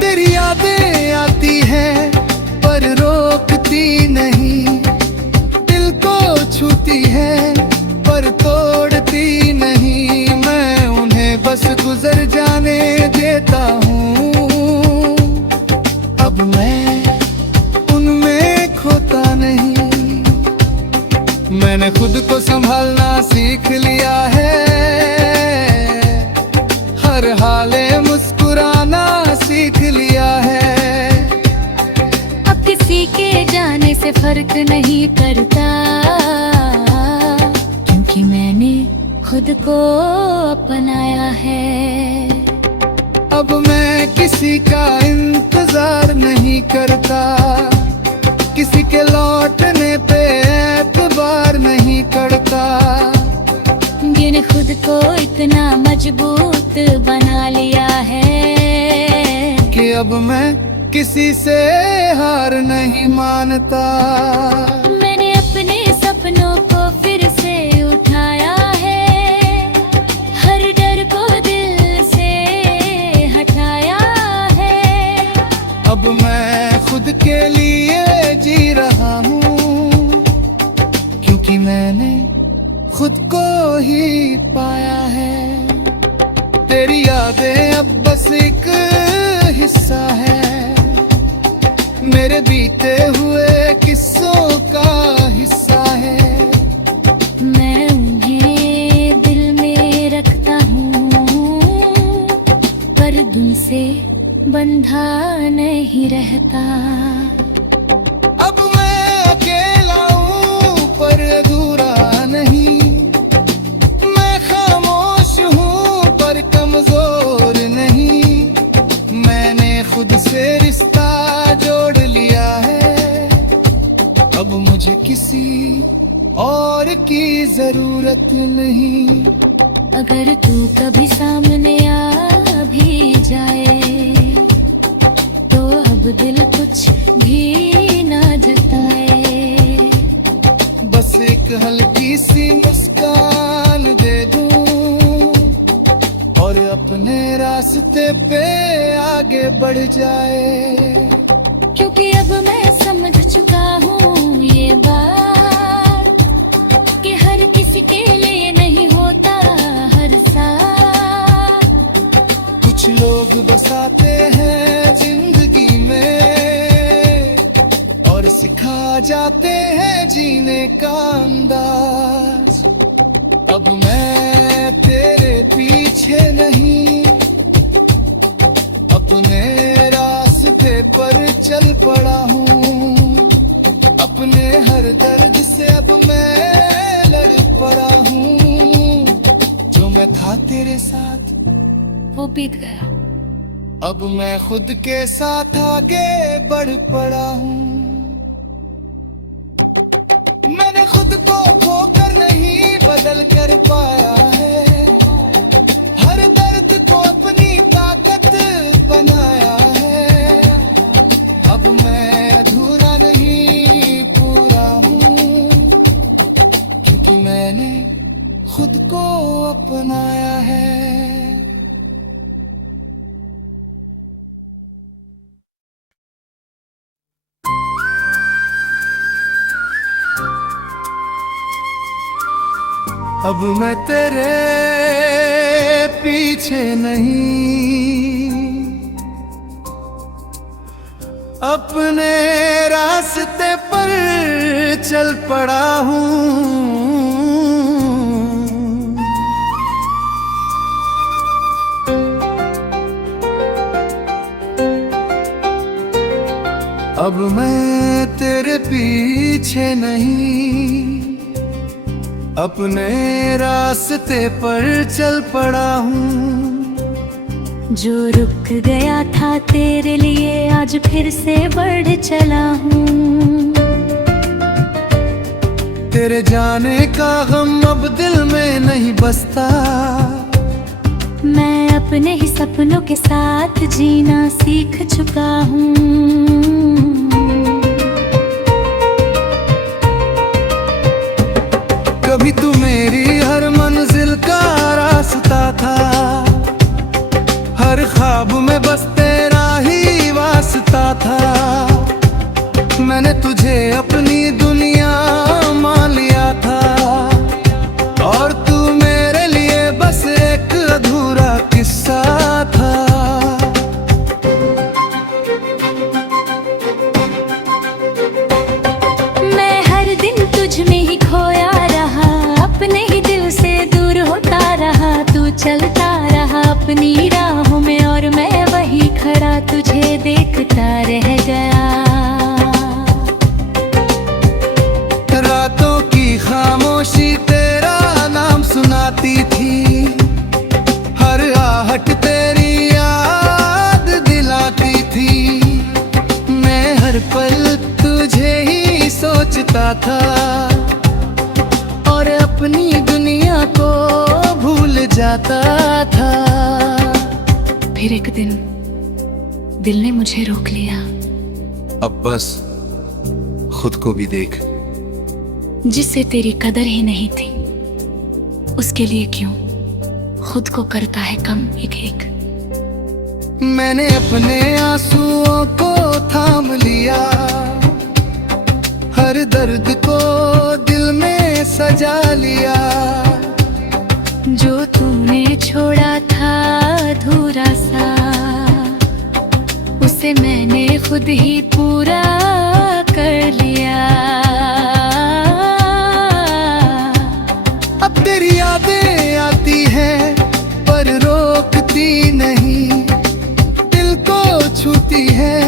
तेरी यादें आती हैं पर रोकती नहीं, दिल को छूती है पर तोड़ती नहीं। मैं उन्हें बस गुजर जाने देता हूँ, अब मैं उनमें खोता नहीं। मैंने खुद को संभालना सीख लिया है, हर हाले मुस्कुराना सीख लिया है। अब किसी के जाने से फर्क नहीं पड़ता, क्योंकि मैंने खुद को अपनाया है। अब मैं किसी का इंतजार नहीं करता, किसी के लौटने पे एतबार नहीं करता। मैंने खुद को इतना मजबूत बना लिया है कि अब मैं किसी से हार नहीं मानता। मैंने अपने सपनों को फिर से उठाया है, हर डर को दिल से हटाया है। अब मैं खुद के लिए जी रहा हूँ, क्योंकि मैंने खुद को ही पाया है। तेरी यादें अब बस एक हिस्सा है, मेरे बीते हुए किस्सों का हिस्सा है। मैं उन्हें दिल में रखता हूँ, पर दिल से बंधा नहीं रहता। अब मैं अकेला हूँ पर अधूरा नहीं, मैं खामोश हूँ पर कमजोर नहीं। मैंने खुद से रिश्ता जोड़ लिया है, अब मुझे किसी और की जरूरत नहीं। अगर तू कभी सामने आ भी जाए तो अब दिल कुछ भी ना जताए। बस एक हल्की सी मुस्कान दे दूं और अपने रास्ते पे आगे बढ़ जाए। क्योंकि अब मैं समझ चुका हूँ ये बात कि हर किसी के लिए नहीं होता हर साथ। कुछ लोग बसाते हैं जिंदगी में और सिखा जाते हैं जीने का अंदाज। अब मैं तेरे पीछे नहीं, अपने रास्ते पर चल पड़ा हूँ। अपने हर दर्द से अब मैं लड़ पड़ा हूँ। जो मैं था तेरे साथ वो बीत गया। अब मैं खुद के साथ आगे बढ़ पड़ा हूँ। मैंने खुद को खोकर नहीं बदल कर पाया है, हर दर्द को अपनी ताकत बनाया है। अब मैं अधूरा नहीं पूरा हूँ, क्योंकि मैंने खुद को अपनाया है। अब मैं तेरे पीछे नहीं, अपने रास्ते पर चल पड़ा हूँ। अब मैं तेरे पीछे नहीं, अपने रास्ते पर चल पड़ा हूँ। जो रुक गया था तेरे लिए आज फिर से बढ़ चला हूँ। तेरे जाने का गम अब दिल में नहीं बसता, मैं अपने ही सपनों के साथ जीना सीख चुका हूँ। कभी तू मेरी हर मंजिल का रास्ता था, हर ख्वाब में बस तेरा ही अपनी दुनिया मान लिया था, और तू मेरे लिए बस एक अधूरा किस्सा था। मैं हर दिन तुझ में ही खोया रहा, अपने ही दिल से दूर होता रहा। तू चलता रहा अपनी राहों में और मैं वही खड़ा तुझे देखता रह गया। रातों की खामोशी तेरा नाम सुनाती थी, हर आहट तेरी याद दिलाती थी। मैं हर पल तुझे ही सोचता था, और अपनी दुनिया को भूल जाता था। फिर एक दिन दिल ने मुझे रोक लिया। अब बस खुद को भी देख। जिससे तेरी कदर ही नहीं थी, उसके लिए क्यों खुद को करता है कम एक एक। मैंने अपने आंसुओं को थाम लिया, हर दर्द को दिल में सजा लिया। जो तूने छोड़ा था अधूरा सा, उसे मैंने खुद ही पूरा कर लिया। अब तेरी यादें आती हैं पर रोकती नहीं, दिल को छूती है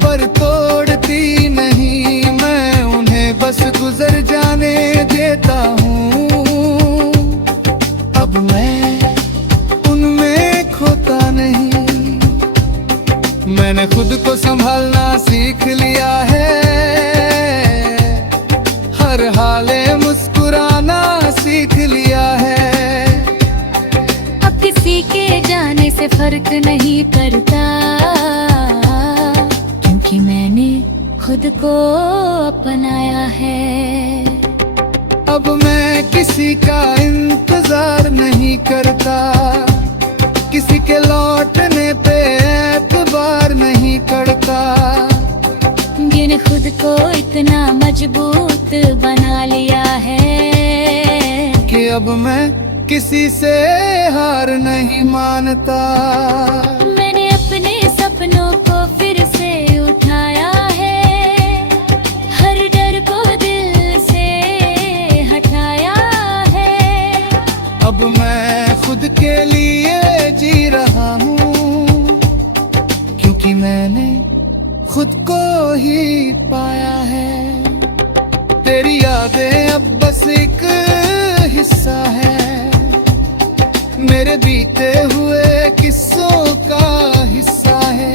पर तोड़ती नहीं। मैं उन्हें बस गुजर जाने देता हूँ, अब मैं उनमें खोता नहीं। मैंने खुद को संभालना सीख लिया है, हर हाले मुस्कुराना सीख लिया है। अब किसी के जाने से फर्क नहीं पड़ता, क्योंकि मैंने खुद को अपनाया है। अब मैं किसी का इंतजार नहीं करता, किसी के लौटने पे एतबार नहीं करता। जिन खुद को इतना मजबूत बना लिया है कि अब मैं किसी से हार नहीं मानता। मैंने अपने सपनों को फिर से उठाया है, हर डर को दिल से हटाया है। अब मैं खुद के लिए जी रहा हूँ, क्योंकि मैंने खुद को ही पाया है। तेरी यादें अब बस एक हिस्सा है, मेरे बीते हुए किस्सों का हिस्सा है।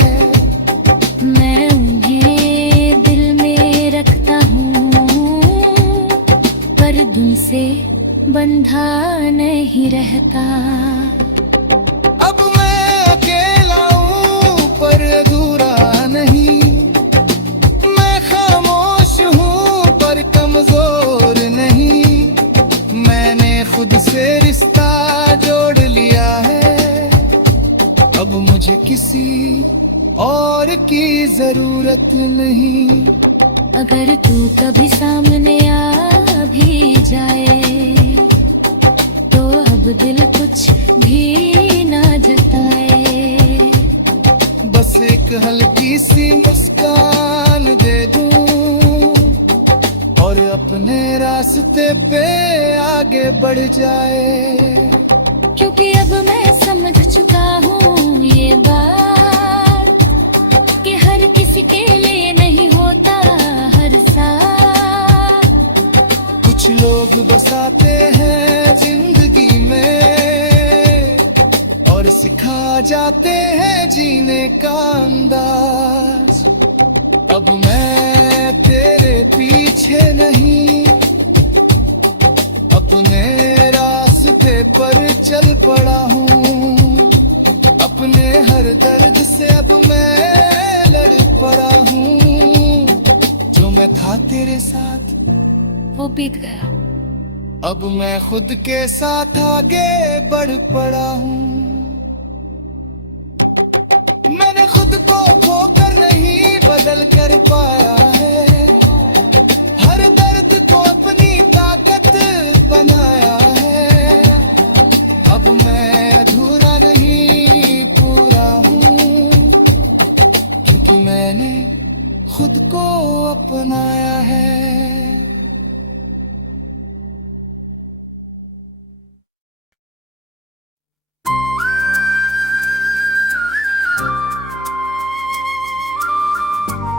मैं उन्हें दिल में रखता हूँ, पर दिल से बंधा नहीं रहता। अब मैं अकेला हूँ पर अधूरा नहीं, मैं खामोश हूँ पर कमजोर नहीं। मैंने खुद से रिश्ता जोड़ लिया है, अब मुझे किसी और की जरूरत नहीं। अगर तू कभी सामने आ भी जाए, तो अब दिल कुछ भी ना जताए। बस एक हल्की सी मुस्कान दे दूं, और अपने रास्ते पे आगे बढ़ जाए। क्योंकि अब मैं समझ चुका हूँ ये बात, कि हर किसी के लिए नहीं होता हर साथ। कुछ लोग बसाते हैं जिंदगी में, और सिखा जाते हैं जीने का अंदाज। अब मैं तेरे पीछे नहीं, अपने रास्ते पर चल पड़ा हूँ। अपने हर दर्द से अब मैं लड़ पड़ा हूँ। जो मैं था तेरे साथ वो बीत गया। अब मैं खुद के साथ आगे बढ़ पड़ा हूँ। मैंने खुद को खोकर नहीं बदल कर पाया है, मैंने खुद को अपनाया है।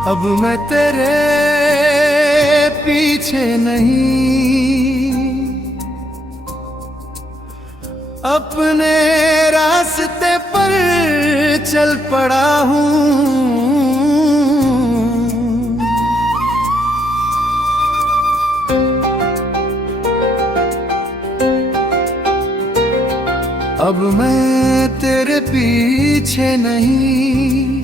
अब मैं तेरे पीछे नहीं, अपने रास्ते पर चल पड़ा हूँ। अब मैं तेरे पीछे नहीं,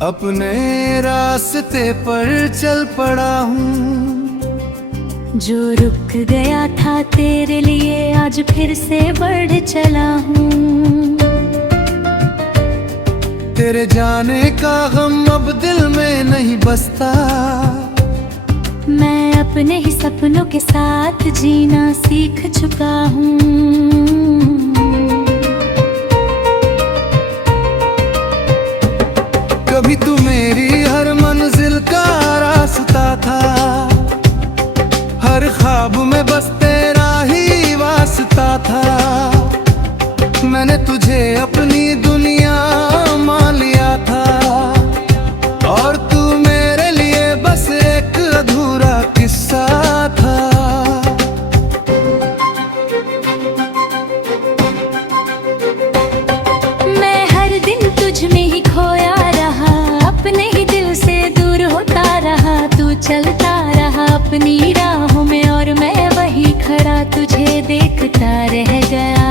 अपने रास्ते पर चल पड़ा हूँ। जो रुक गया था तेरे लिए आज फिर से बढ़ चला हूँ। तेरे जाने का गम अब दिल में नहीं बसता, मैं अपने ही सपनों के साथ जीना सीख चुका हूँ। कभी तू मेरी हर मंजिल का रास्ता था, हर ख्वाब में बस तेरा ही वास्ता था। मैंने तुझे अपनी दुनिया मान लिया था, और तू मेरे लिए बस एक अधूरा किस्सा था। मैं हर दिन तुझ में ही खोया रहा, अपने ही दिल से दूर होता रहा। तू चलता रहा अपनी राहों में और मैं वही खड़ा तुझे देखता रह गया।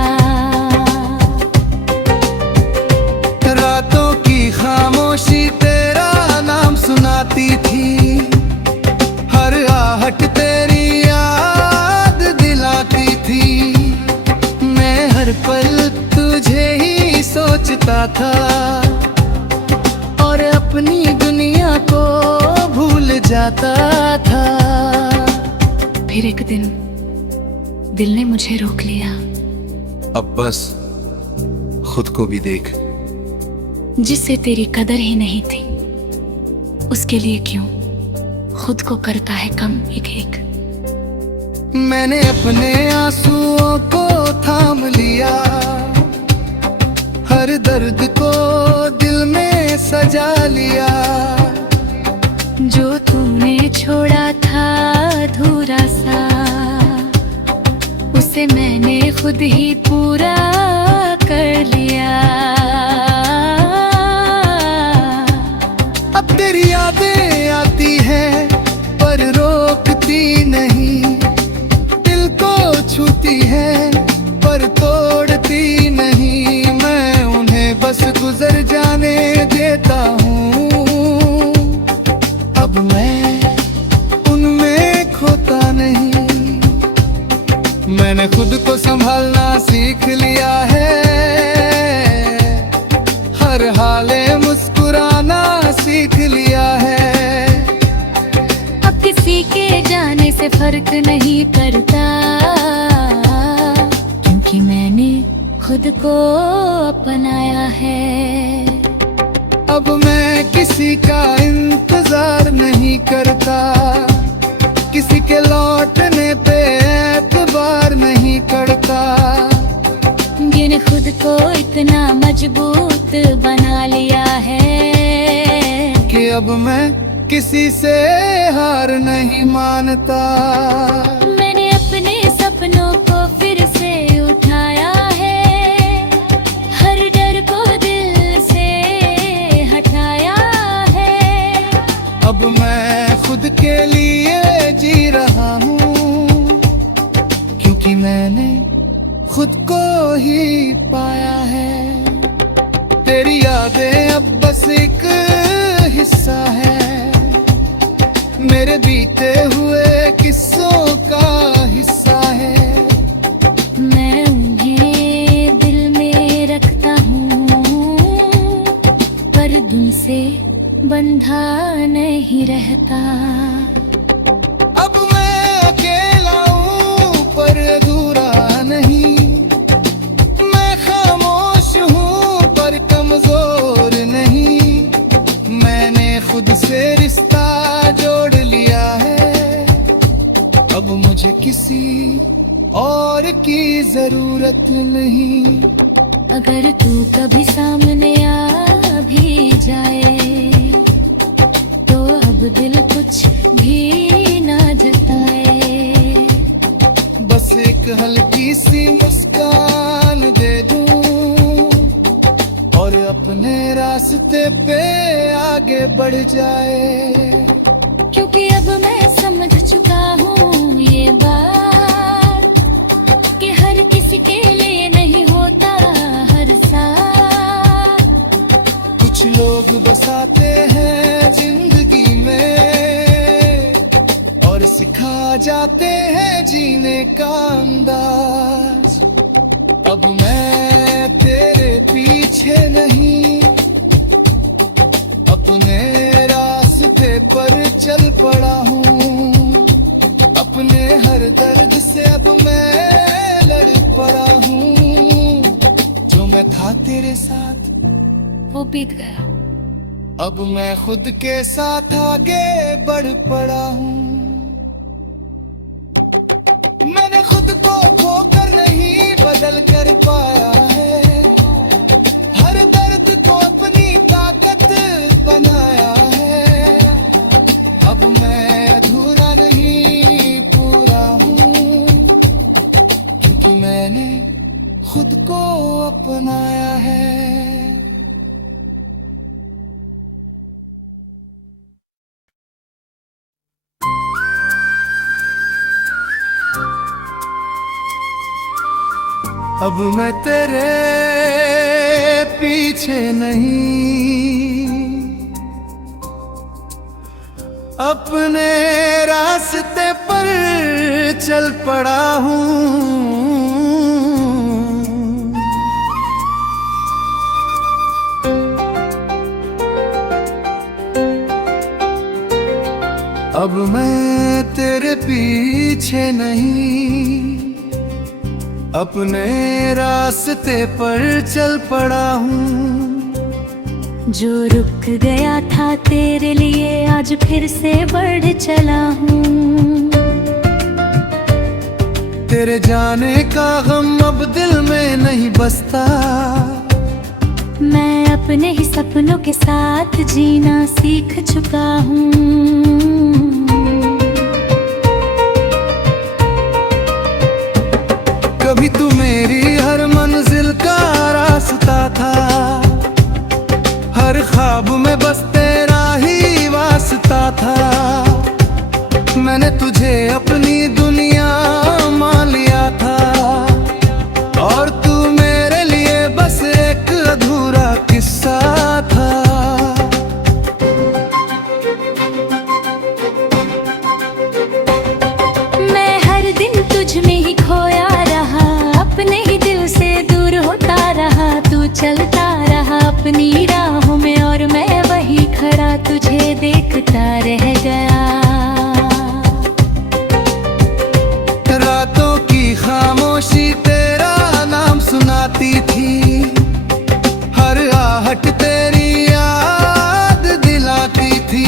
रातों की खामोशी तेरा नाम सुनाती थी, हर आहट तेरी याद दिलाती थी। मैं हर पल तुझे ही सोचता था, और अपनी दुनिया को भूल जाता था। फिर एक दिन दिल ने मुझे रोक लिया। अब बस खुद को भी देख, जिससे तेरी कदर ही नहीं थी उसके लिए क्यों खुद को करता है कम एक एक। मैंने अपने आंसुओं को थाम लिया, हर दर्द को दिल में सजा लिया। जो तूने छोड़ा था अधूरा सा, उसे मैंने खुद ही पूरा कर लिया। अब तेरी यादें आती हैं पर रोकती नहीं, दिल को छूती है पर तोड़ती नहीं। मैं उन्हें बस गुजर जाने देता हूँ, अब मैं उनमें खोता नहीं। मैंने खुद को संभालना सीख लिया है, हर हाले मुस्कुराना सीख लिया है। अब किसी के जाने से फर्क नहीं पड़ता, क्योंकि मैंने खुद को अपनाया है। अब मैं किसी का इंतजार नहीं करता, किसी के लौटने पे एतबार नहीं करता। जिन खुद को इतना मजबूत बना लिया है कि अब मैं किसी से हार नहीं मानता। मैंने अपने सपनों को फिर से उठाया है, हर डर को दिल से हटाया है। अब मैं खुद के लिए जी रहा हूँ, क्योंकि मैंने खुद को ही पाया है। तेरी यादें अब बस एक हिस्सा है, मेरे बीते हुए किस्सों का हिस्सा है। मैं उन्हें दिल में रखता हूँ, पर दिल से बंधा नहीं रहता। अब मैं अकेला हूँ पर अधूरा नहीं, मैं खामोश हूँ पर कमजोर नहीं। मैं की जरूरत नहीं। अगर तू कभी सामने आ भी जाए तो अब दिल कुछ भी ना जताए। बस एक हल्की सी मुस्कान दे दूं और अपने रास्ते पे आगे बढ़ जाए। क्योंकि अब मैं समझ चुका हूँ ये बात कि हर किसी के लिए नहीं होता हर साथ। कुछ लोग बसाते हैं जिंदगी में और सिखा जाते हैं जीने का अंदाज। अब मैं तेरे पीछे नहीं, अपने रास्ते पर चल पड़ा हूँ। अपने हर दर्द से अब मैं लड़ पड़ा हूँ। जो मैं था तेरे साथ वो बीत गया। अब मैं खुद के साथ आगे बढ़ पड़ा हूँ। मैंने खुद को खोकर नहीं बदल कर पाया है, हर दर्द को अपनी ताकत बनाया है। अब मैं अधूरा नहीं पूरा हूँ, क्योंकि मैंने खुद को अपनाया है। अब मैं तेरे पीछे नहीं, अपने रास्ते पर चल पड़ा हूँ। अब मैं तेरे पीछे नहीं, अपने रास्ते पर चल पड़ा हूँ। जो रुक गया था तेरे लिए आज फिर से बढ़ चला हूँ। तेरे जाने का गम अब दिल में नहीं बसता। मैं अपने ही सपनों के साथ जीना सीख चुका हूँ। कभी तू मेरी हर मंजिल का रास्ता था, हर ख्वाब में बस तेरा ही वास्ता था। मैंने तुझे अपनी दुनिया मान लिया था और तू मेरे लिए बस एक अधूरा किस्सा था। मैं हर दिन तुझ में ही खोया रहा, अपने ही दिल से दूर होता रहा। तू चलता रहा अपनी राहों में और मैं वही खड़ा तुझे देखता रह गया। रातों की खामोशी तेरा नाम सुनाती थी, हर आहट तेरी याद दिलाती थी।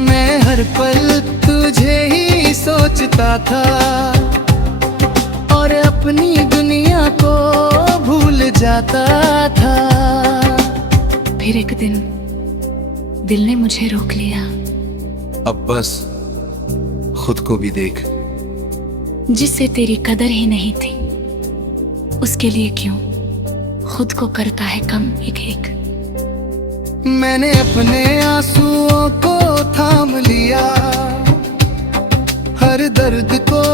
मैं हर पल तुझे ही सोचता था और अपनी दुनिया को भूल जाता था। फिर एक दिन दिल ने मुझे रोक लिया। अब बस खुद को भी देख। जिससे तेरी कदर ही नहीं थी उसके लिए क्यों खुद को करता है कम एक एक। मैंने अपने आंसुओं को थाम लिया, हर दर्द को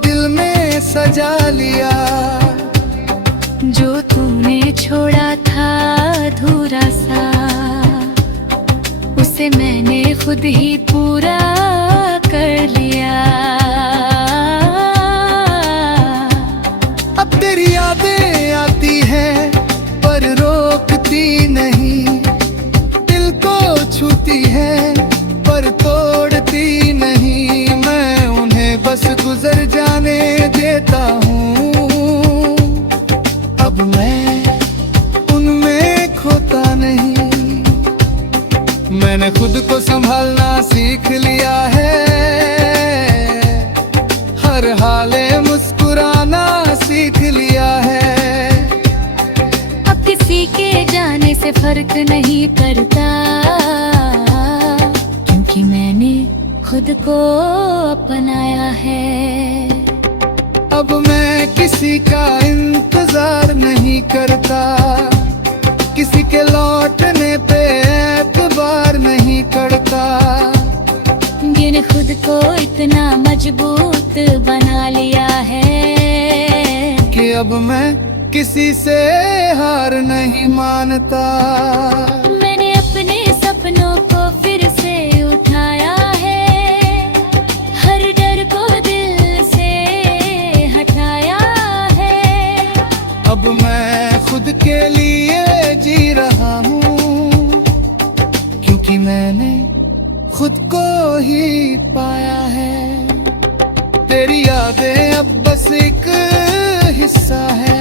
दिल में सजा लिया। जो तूने छोड़ा था अधूरा सा उसे मैंने खुद ही पूरा कर लिया। अब तेरी यादें आती हैं पर रोकती नहीं, दिल को छूती हैं पर तोड़ती नहीं। मैं उन्हें बस गुजर जाने देता हूँ, अब मैं उनमें खोता नहीं। मैंने खुद को संभालना सीख लिया है, हर हाले मुस्कुराना से फर्क नहीं करता, क्योंकि मैंने खुद को अपनाया है। अब मैं किसी का इंतजार नहीं करता, किसी के लौटने पे एतबार नहीं करता। मैंने खुद को इतना मजबूत बना लिया है कि अब मैं किसी से हार नहीं मानता। मैंने अपने सपनों को फिर से उठाया है, हर डर को दिल से हटाया है। अब मैं खुद के लिए जी रहा हूँ, क्योंकि मैंने खुद को ही पाया है। तेरी यादें अब बस एक हिस्सा है,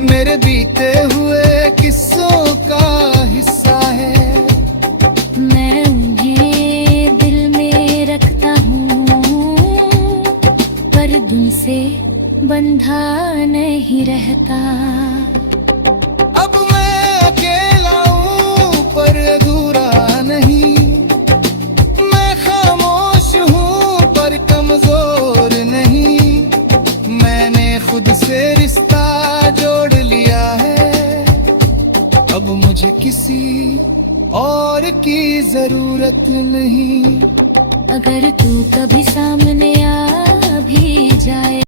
मेरे बीते हुए किस्सों का हिस्सा है। मैं उन्हें दिल में रखता हूँ, पर दिल से बंधा नहीं रहता। अब मैं अकेला हूँ पर अधूरा नहीं, मैं खामोश हूँ पर कमजोर नहीं। मैंने खुद से रिश्ता जोड़ लिया है, अब मुझे किसी और की जरूरत नहीं। अगर तू कभी सामने